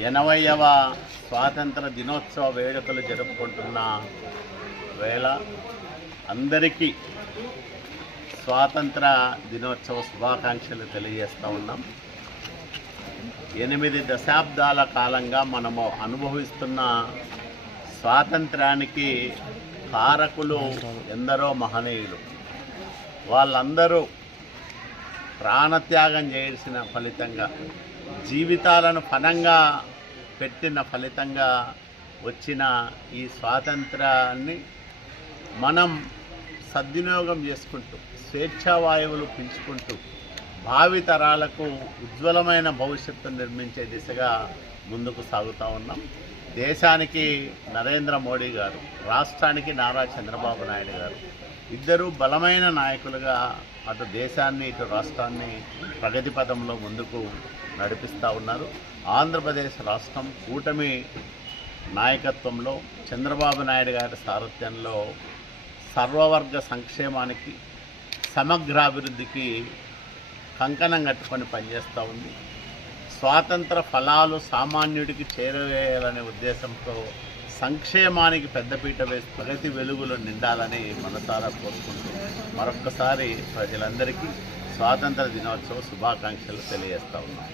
80వ స్వాతంత్ర దినోత్సవ వేడుకలు జరుపుకుంటున్న వేళ అందరికీ స్వాతంత్ర దినోత్సవ శుభాకాంక్షలు తెలియజేస్తూ ఉన్నాం. 8 దశాబ్దాల కాలంగా మనము అనుభవిస్తున్న స్వాతంత్రానికి కారకులు ఎందరో మహనీయులు. వాళ్ళందరూ ప్రాణత్యాగం చేసిన ఫలితంగా, జీవితాలను పణంగా పెట్టిన ఫలితంగా వచ్చిన ఈ స్వాతంత్రాన్ని మనం సద్వినియోగం చేసుకుంటూ, స్వేచ్ఛావాయువులు పీల్చుకుంటూ భావితరాలకు ఉజ్వలమైన భవిష్యత్తు నిర్మించే దిశగా ముందుకు సాగుతూ ఉన్నాం. దేశానికి నరేంద్ర మోడీ గారు, రాష్ట్రానికి నారా చంద్రబాబు నాయుడు గారు ఇద్దరు బలమైన నాయకులుగా అటు దేశాన్ని ఇటు రాష్ట్రాన్ని ప్రగతి పథంలో ముందుకు నడిపిస్తూ ఉన్నారు. ఆంధ్రప్రదేశ్ రాష్ట్రం కూటమి నాయకత్వంలో చంద్రబాబు నాయుడు గారి సారథ్యంలో సర్వవర్గ సంక్షేమానికి, సమగ్రాభివృద్ధికి కంకణం కట్టుకొని పనిచేస్తూ ఉంది. స్వాతంత్ర ఫలాలు సామాన్యుడికి చేరవేయాలనే ఉద్దేశంతో సంక్షేమానికి పెద్దపీట వేసి ప్రగతి వెలుగులు నిండాలని మనసారా కోరుకుంటూ మరొక్కసారి ప్రజలందరికీ స్వాతంత్ర దినోత్సవ శుభాకాంక్షలు తెలియజేస్తూ ఉన్నాం.